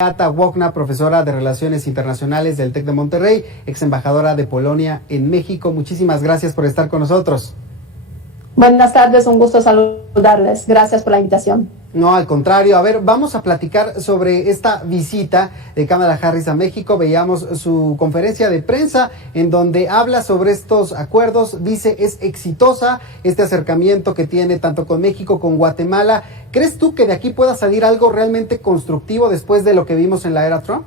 Beata Wojna, profesora de Relaciones Internacionales del TEC de Monterrey, ex embajadora de Polonia en México. Muchísimas gracias por estar con nosotros. Buenas tardes, un gusto saludarles. Gracias por la invitación. No, al contrario. A ver, vamos a platicar sobre esta visita de Kamala Harris a México. Veíamos su conferencia de prensa en donde habla sobre estos acuerdos. Dice, es exitosa este acercamiento que tiene tanto con México como con Guatemala. ¿Crees tú que de aquí pueda salir algo realmente constructivo después de lo que vimos en la era Trump?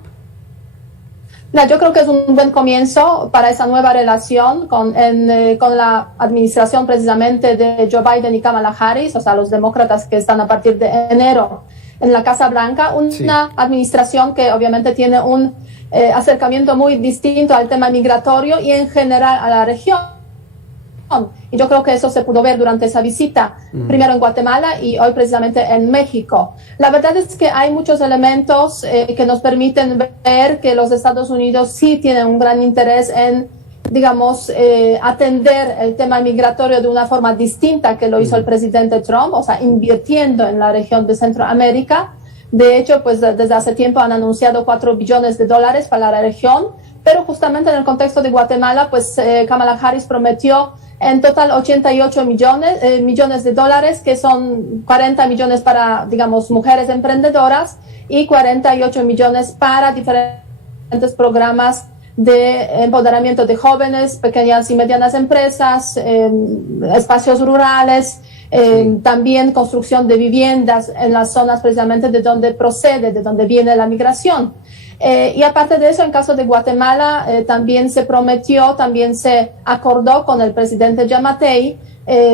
No, yo creo que es un buen comienzo para esa nueva relación con la administración precisamente de Joe Biden y Kamala Harris, o sea, los demócratas que están a partir de enero en la Casa Blanca, una administración que obviamente tiene un acercamiento muy distinto al tema migratorio y en general a la región. Y yo creo que eso se pudo ver durante esa visita, primero en Guatemala y hoy precisamente en México. La verdad es que hay muchos elementos que nos permiten ver que los Estados Unidos sí tienen un gran interés en, digamos, atender el tema migratorio de una forma distinta que lo hizo el presidente Trump, o sea, invirtiendo en la región de Centroamérica. De hecho, pues desde hace tiempo han anunciado $4 billones para la región, pero justamente en el contexto de Guatemala, pues Kamala Harris prometió en total 88 millones de dólares, que son 40 millones para, digamos, mujeres emprendedoras y 48 millones para diferentes programas de empoderamiento de jóvenes, pequeñas y medianas empresas, espacios rurales, también construcción de viviendas en las zonas precisamente de donde viene la migración. Y aparte de eso, en caso de Guatemala, también se acordó con el presidente Giammattei,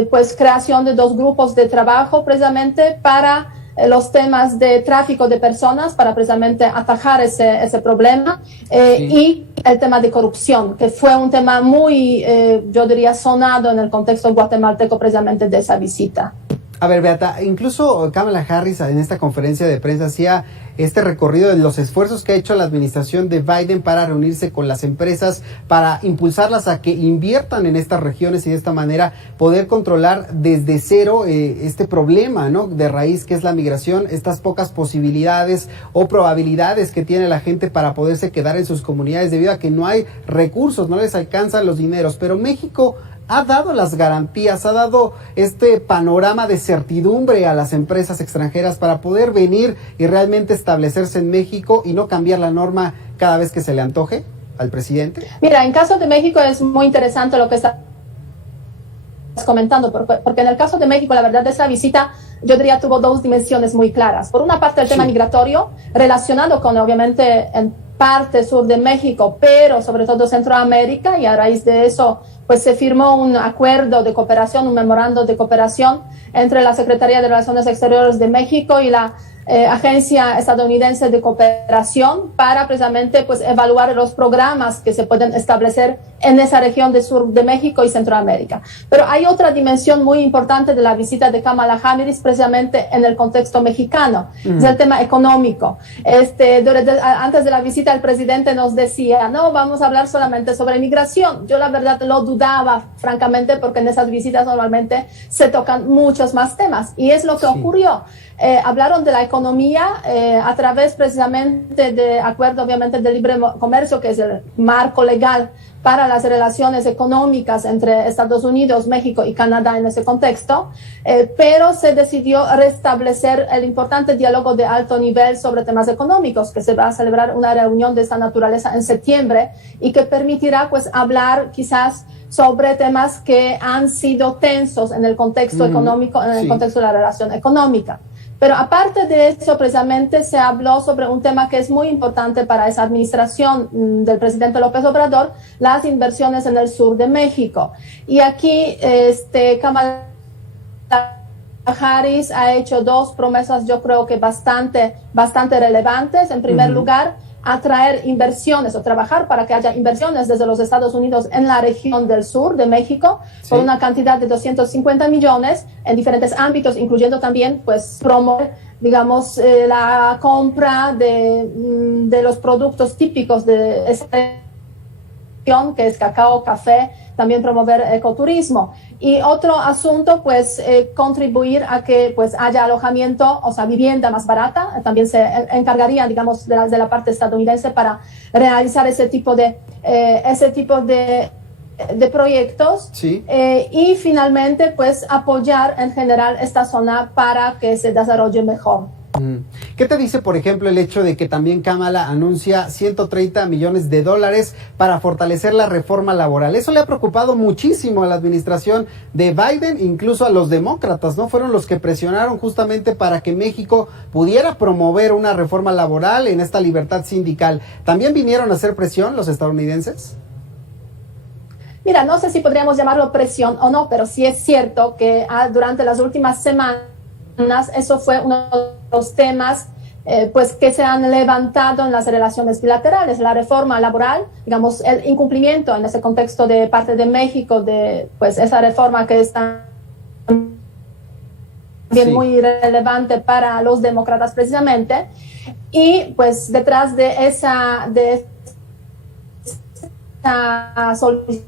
pues creación de 2 grupos de trabajo precisamente para los temas de tráfico de personas, para precisamente atajar ese problema, y el tema de corrupción, que fue un tema muy, yo diría, sonado en el contexto guatemalteco precisamente de esa visita. A ver, Beata, incluso Kamala Harris en esta conferencia de prensa hacía este recorrido de los esfuerzos que ha hecho la administración de Biden para reunirse con las empresas, para impulsarlas a que inviertan en estas regiones y de esta manera poder controlar desde cero este problema, ¿no?, de raíz que es la migración, estas pocas posibilidades o probabilidades que tiene la gente para poderse quedar en sus comunidades debido a que no hay recursos, no les alcanzan los dineros. Pero México ha dado las garantías, ha dado este panorama de certidumbre a las empresas extranjeras para poder venir y realmente establecerse en México y no cambiar la norma cada vez que se le antoje al presidente. Mira, en caso de México es muy interesante lo que estás comentando, porque en el caso de México, la verdad, esa visita, yo diría, tuvo 2 dimensiones muy claras. Por una parte, el tema migratorio, relacionado con, obviamente, en parte sur de México, pero sobre todo Centroamérica, y a raíz de eso pues se firmó un acuerdo de cooperación, un memorando de cooperación entre la Secretaría de Relaciones Exteriores de México y la Agencia Estadounidense de Cooperación para precisamente pues evaluar los programas que se pueden establecer en esa región del sur de México y Centroamérica. Pero hay otra dimensión muy importante de la visita de Kamala Harris precisamente en el contexto mexicano, es el tema económico. Antes de la visita el presidente nos decía, no, vamos a hablar solamente sobre migración. Yo la verdad lo dudaba, francamente, porque en esas visitas normalmente se tocan muchos más temas y es lo que ocurrió. Hablaron de la economía a través precisamente de acuerdo obviamente de libre comercio, que es el marco legal para las relaciones económicas entre Estados Unidos, México y Canadá en ese contexto, pero se decidió restablecer el importante diálogo de alto nivel sobre temas económicos, que se va a celebrar una reunión de esta naturaleza en septiembre y que permitirá pues hablar quizás sobre temas que han sido tensos en el contexto económico, en el contexto de la relación económica. Pero aparte de eso, precisamente se habló sobre un tema que es muy importante para esa administración del presidente López Obrador, las inversiones en el sur de México. Y aquí Kamala Harris ha hecho 2 promesas, yo creo que bastante relevantes. En primer lugar, atraer inversiones o trabajar para que haya inversiones desde los Estados Unidos en la región del sur de México, con una cantidad de 250 millones en diferentes ámbitos, incluyendo también pues promover, digamos, la compra de los productos típicos de esta región, que es cacao, café, también promover ecoturismo. Y otro asunto, pues, contribuir a que pues haya alojamiento, o sea, vivienda más barata. También se encargaría, digamos, de la parte estadounidense para realizar ese tipo de proyectos. Sí. Y finalmente, pues, apoyar en general esta zona para que se desarrolle mejor. ¿Qué te dice, por ejemplo, el hecho de que también Kamala anuncia 130 millones de dólares para fortalecer la reforma laboral? Eso le ha preocupado muchísimo a la administración de Biden, incluso a los demócratas, ¿no? Fueron los que presionaron justamente para que México pudiera promover una reforma laboral en esta libertad sindical. ¿También vinieron a hacer presión los estadounidenses? Mira, no sé si podríamos llamarlo presión o no, pero sí es cierto que durante las últimas semanas eso fue uno de los temas pues que se han levantado en las relaciones bilaterales, la reforma laboral, digamos, el incumplimiento en ese contexto de parte de México de pues esa reforma que es también muy relevante para los demócratas precisamente, y pues detrás de esa solicitud,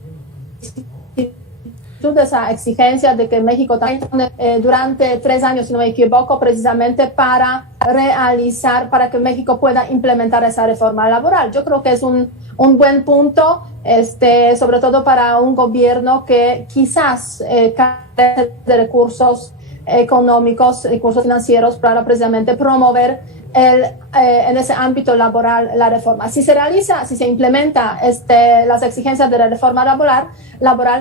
de esa exigencia de que México también durante 3 años, si no me equivoco, precisamente para que México pueda implementar esa reforma laboral. Yo creo que es un buen punto, sobre todo para un gobierno que quizás carece de recursos económicos, recursos financieros para precisamente promover en ese ámbito laboral la reforma. Si se realiza, si se implementa las exigencias de la reforma laboral,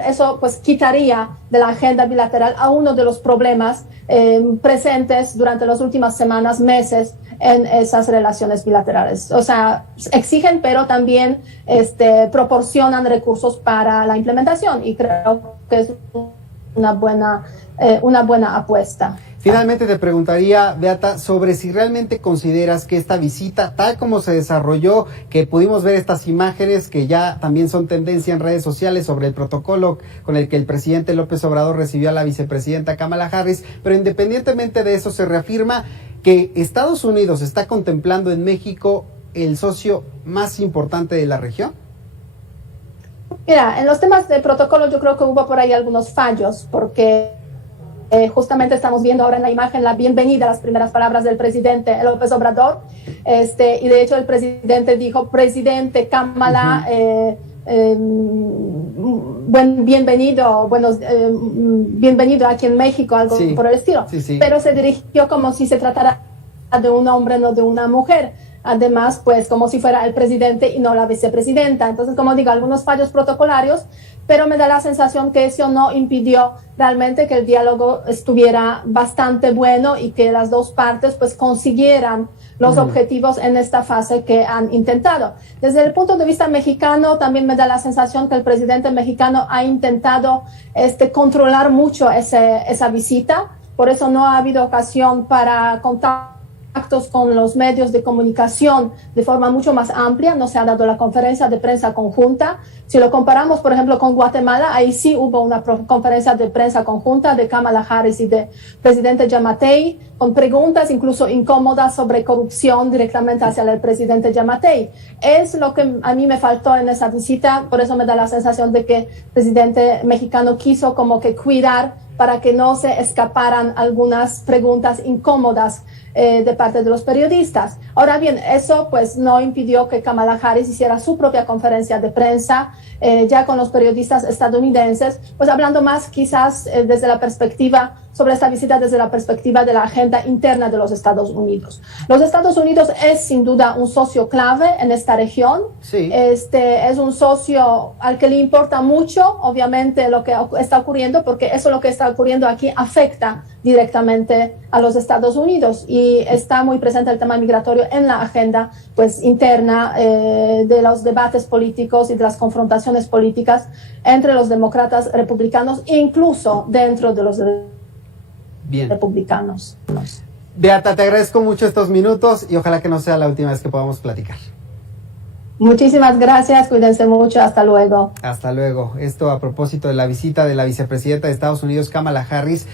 eso pues quitaría de la agenda bilateral a uno de los problemas presentes durante las últimas semanas, meses en esas relaciones bilaterales. O sea, exigen, pero también proporcionan recursos para la implementación, y creo que es una buena apuesta. Finalmente te preguntaría, Beata, sobre si realmente consideras que esta visita, tal como se desarrolló, que pudimos ver estas imágenes que ya también son tendencia en redes sociales sobre el protocolo con el que el presidente López Obrador recibió a la vicepresidenta Kamala Harris, pero independientemente de eso se reafirma que Estados Unidos está contemplando en México el socio más importante de la región? Mira, en los temas de protocolo yo creo que hubo por ahí algunos fallos, porque justamente estamos viendo ahora en la imagen la bienvenida, las primeras palabras del presidente López Obrador, y de hecho el presidente dijo: presidente Kamala, bienvenido aquí en México, algo por el estilo. Sí. Pero se dirigió como si se tratara de un hombre, no de una mujer. Además, pues como si fuera el presidente y no la vicepresidenta. Entonces, como digo, algunos fallos protocolarios, pero me da la sensación que eso no impidió realmente que el diálogo estuviera bastante bueno y que las dos partes pues consiguieran los objetivos en esta fase que han intentado. Desde el punto de vista mexicano, también me da la sensación que el presidente mexicano ha intentado controlar mucho esa visita. Por eso no ha habido ocasión para contar con los medios de comunicación de forma mucho más amplia. No se ha dado la conferencia de prensa conjunta. Si lo comparamos, por ejemplo, con Guatemala, ahí sí hubo una conferencia de prensa conjunta de Kamala Harris y de presidente Yamatei, con preguntas incluso incómodas sobre corrupción directamente hacia el presidente Yamatei. Es lo que a mí me faltó en esa visita, por eso me da la sensación de que el presidente mexicano quiso como que cuidar para que no se escaparan algunas preguntas incómodas de parte de los periodistas. Ahora bien, eso pues no impidió que Kamala Harris hiciera su propia conferencia de prensa ya con los periodistas estadounidenses, pues hablando más quizás desde la perspectiva sobre esta visita desde la perspectiva de la agenda interna de los Estados Unidos. Los Estados Unidos es sin duda un socio clave en esta región. Sí. Es un socio al que le importa mucho, obviamente, lo que está ocurriendo, porque eso lo que está ocurriendo aquí afecta directamente a los Estados Unidos, y está muy presente el tema migratorio en la agenda pues interna de los debates políticos y de las confrontaciones políticas entre los demócratas, republicanos e incluso dentro de los republicanos. Beata, te agradezco mucho estos minutos y ojalá que no sea la última vez que podamos platicar. Muchísimas gracias, cuídense mucho, hasta luego. Hasta luego. Esto a propósito de la visita de la vicepresidenta de Estados Unidos, Kamala Harris,